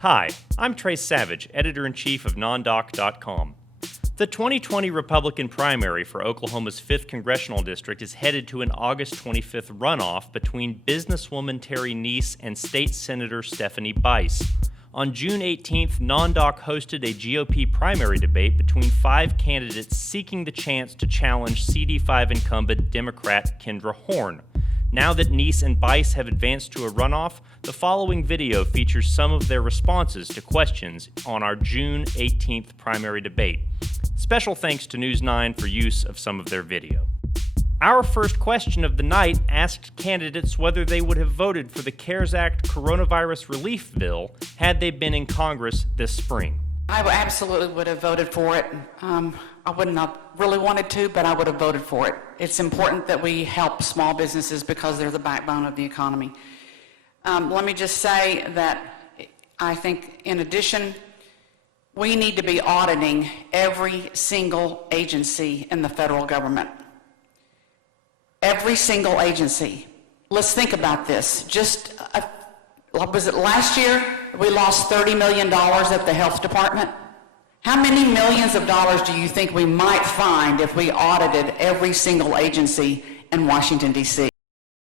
Hi, I'm Trace Savage, Editor-in-Chief of NonDoc.com. The 2020 Republican primary for Oklahoma's 5th Congressional District is headed to an August 25th runoff between businesswoman Terry Neese and State Senator Stephanie Bice. On June 18th, NonDoc hosted a GOP primary debate between 5 candidates seeking the chance to challenge CD5 incumbent Democrat Kendra Horn. Now that Neese and Bice have advanced to a runoff, the following video features some of their responses to questions on our June 18th primary debate. Special thanks to News 9 for use of some of their video. Our first question of the night asked candidates whether they would have voted for the CARES Act coronavirus relief bill had they been in Congress this spring. I absolutely would have voted for it. I wouldn't have really wanted to, but I would have voted for it. It's important that we help small businesses because they're the backbone of the economy. Let me just say that I think, in addition, we need to be auditing every single agency in the federal government. Every single agency. Let's think about this. Was it last year we lost $30 million at the health department? How many millions of dollars do you think we might find if we audited every single agency in Washington, D.C.?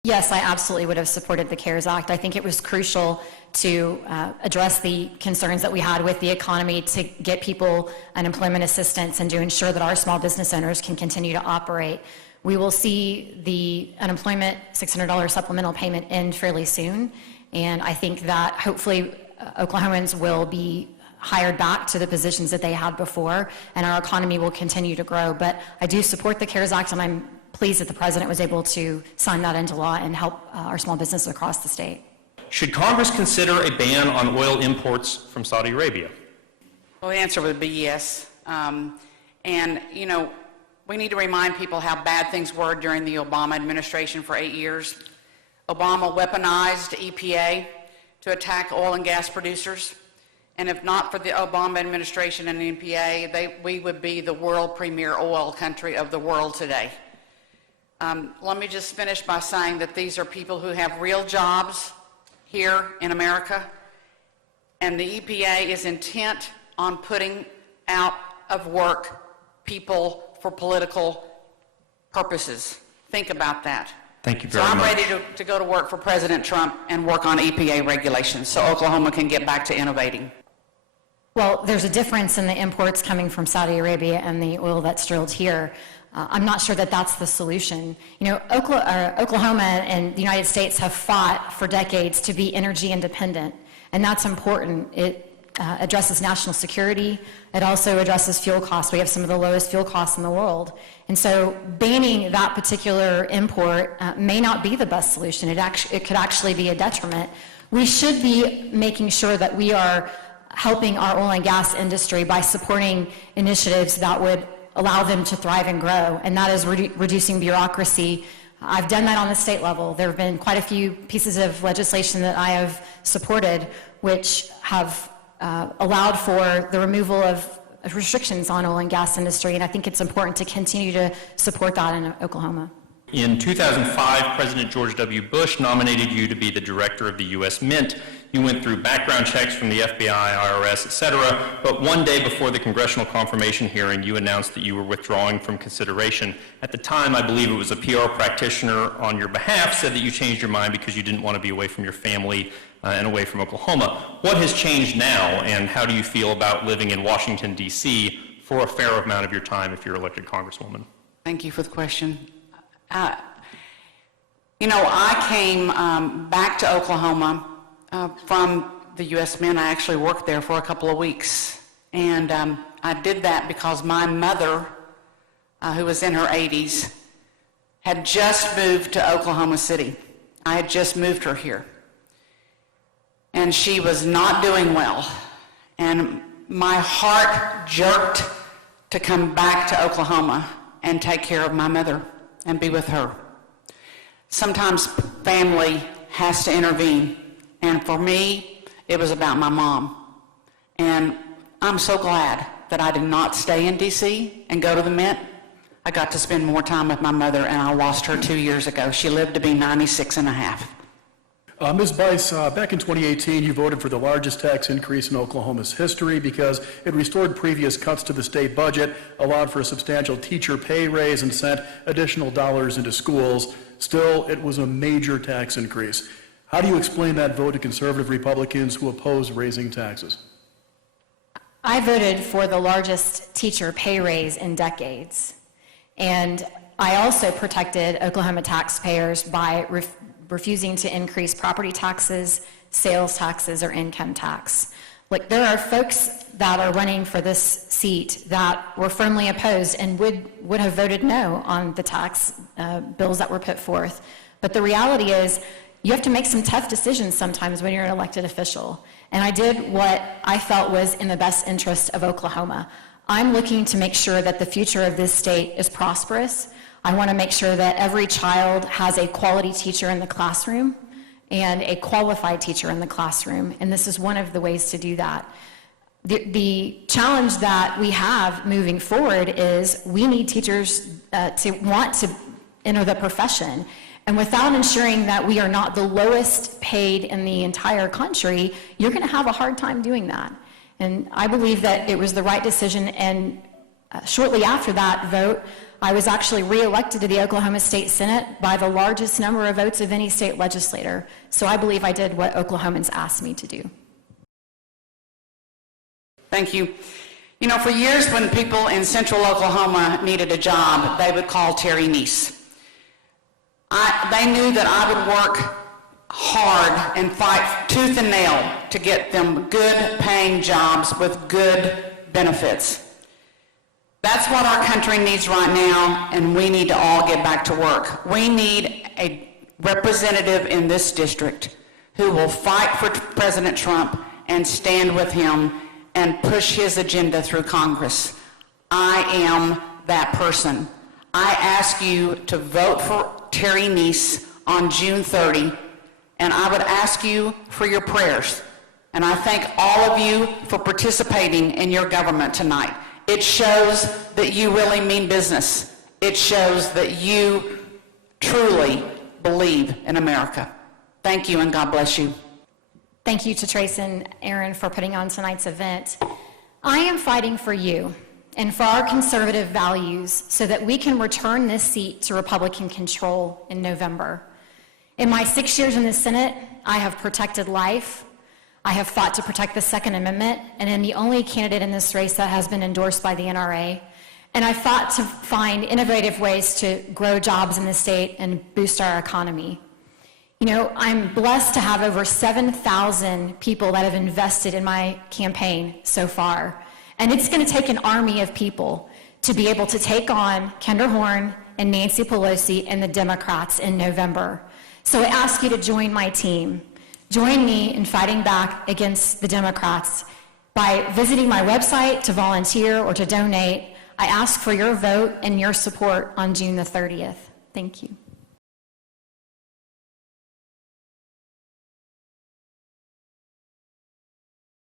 Yes, I absolutely would have supported the CARES Act. I think it was crucial to address the concerns that we had with the economy, to get people unemployment assistance and to ensure that our small business owners can continue to operate. We will see the unemployment $600 supplemental payment end fairly soon, and I think that hopefully Oklahomans will be hired back to the positions that they had before, and our economy will continue to grow. But I do support the CARES Act, and I'm pleased that the President was able to sign that into law and help our small businesses across the state. Should Congress consider a ban on oil imports from Saudi Arabia? Well, the answer would be yes. And, you know, we need to remind people how bad things were during the Obama administration for 8 years. Obama weaponized EPA to attack oil and gas producers. And if not for the Obama administration and the EPA, we would be the world premier oil country of the world today. Let me just finish by saying that these are people who have real jobs here in America, and the EPA is intent on putting out of work people for political purposes. Think about that. Thank you very much. So I'm ready to go to work for President Trump and work on EPA regulations so Oklahoma can get back to innovating. Well, there's a difference in the imports coming from Saudi Arabia and the oil that's drilled here. I'm not sure that that's the solution. You know, Oklahoma and the United States have fought for decades to be energy independent, and that's important. It addresses national security. It also addresses fuel costs. We have some of the lowest fuel costs in the world. And so banning that particular import may not be the best solution. It could actually be a detriment. We should be making sure that we are helping our oil and gas industry by supporting initiatives that would allow them to thrive and grow, and that is reducing bureaucracy. I've done that on the state level. There have been quite a few pieces of legislation that I have supported which have allowed for the removal of restrictions on oil and gas industry, and I think it's important to continue to support that in Oklahoma. In 2005, President George W. Bush nominated you to be the director of the U.S. Mint. You went through background checks from the FBI, IRS, etc., but one day before the congressional confirmation hearing, you announced that you were withdrawing from consideration. At the time, I believe it was a PR practitioner on your behalf said that you changed your mind because you didn't want to be away from your family and away from Oklahoma. What has changed now, and how do you feel about living in Washington, D.C. for a fair amount of your time if you're elected Congresswoman? Thank you for the question. You know, I came back to Oklahoma from the U.S. Mint. I actually worked there for a couple of weeks. And I did that because my mother, who was in her 80s, had just moved to Oklahoma City. I had just moved her here. And she was not doing well. And my heart jerked to come back to Oklahoma and take care of my mother and be with her. Sometimes family has to intervene, and for me, it was about my mom. And I'm so glad that I did not stay in D.C. and go to the Mint. I got to spend more time with my mother, and I lost her 2 years ago. She lived to be 96 and a half. Ms. Bice, back in 2018, you voted for the largest tax increase in Oklahoma's history because it restored previous cuts to the state budget, allowed for a substantial teacher pay raise, and sent additional dollars into schools. Still, it was a major tax increase. How do you explain that vote to conservative Republicans who oppose raising taxes? I voted for the largest teacher pay raise in decades. And I also protected Oklahoma taxpayers by refusing to increase property taxes, sales taxes, or income tax. Look, there are folks that are running for this seat that were firmly opposed and would have voted no on the tax bills that were put forth. But the reality is, you have to make some tough decisions sometimes when you're an elected official. And I did what I felt was in the best interest of Oklahoma. I'm looking to make sure that the future of this state is prosperous. I want to make sure that every child has a quality teacher in the classroom and a qualified teacher in the classroom, and this is one of the ways to do that. The challenge that we have moving forward is we need teachers to want to enter the profession, and without ensuring that we are not the lowest paid in the entire country, you're going to have a hard time doing that. And I believe that it was the right decision, and shortly after that vote, I was actually re-elected to the Oklahoma State Senate by the largest number of votes of any state legislator. So I believe I did what Oklahomans asked me to do. Thank you. You know, for years when people in central Oklahoma needed a job, they would call Terry Neese. They knew that I would work hard and fight tooth and nail to get them good paying jobs with good benefits. That's what our country needs right now, and we need to all get back to work. We need a representative in this district who will fight for President Trump and stand with him and push his agenda through Congress. I am that person. I ask you to vote for Terry Neese on June 30, and I would ask you for your prayers. And I thank all of you for participating in your government tonight. It shows that you really mean business. It shows that you truly believe in America. Thank you, and God bless you. Thank you to Trace and Aaron for putting on tonight's event. I am fighting for you and for our conservative values so that we can return this seat to Republican control in November. In my 6 years in the Senate, I have protected life. I have fought to protect the Second Amendment, and am the only candidate in this race that has been endorsed by the NRA. And I fought to find innovative ways to grow jobs in the state and boost our economy. You know, I'm blessed to have over 7,000 people that have invested in my campaign so far. And it's going to take an army of people to be able to take on Kendra Horn and Nancy Pelosi and the Democrats in November. So I ask you to join my team. Join me in fighting back against the Democrats by visiting my website to volunteer or to donate. I ask for your vote and your support on June the 30th. Thank you.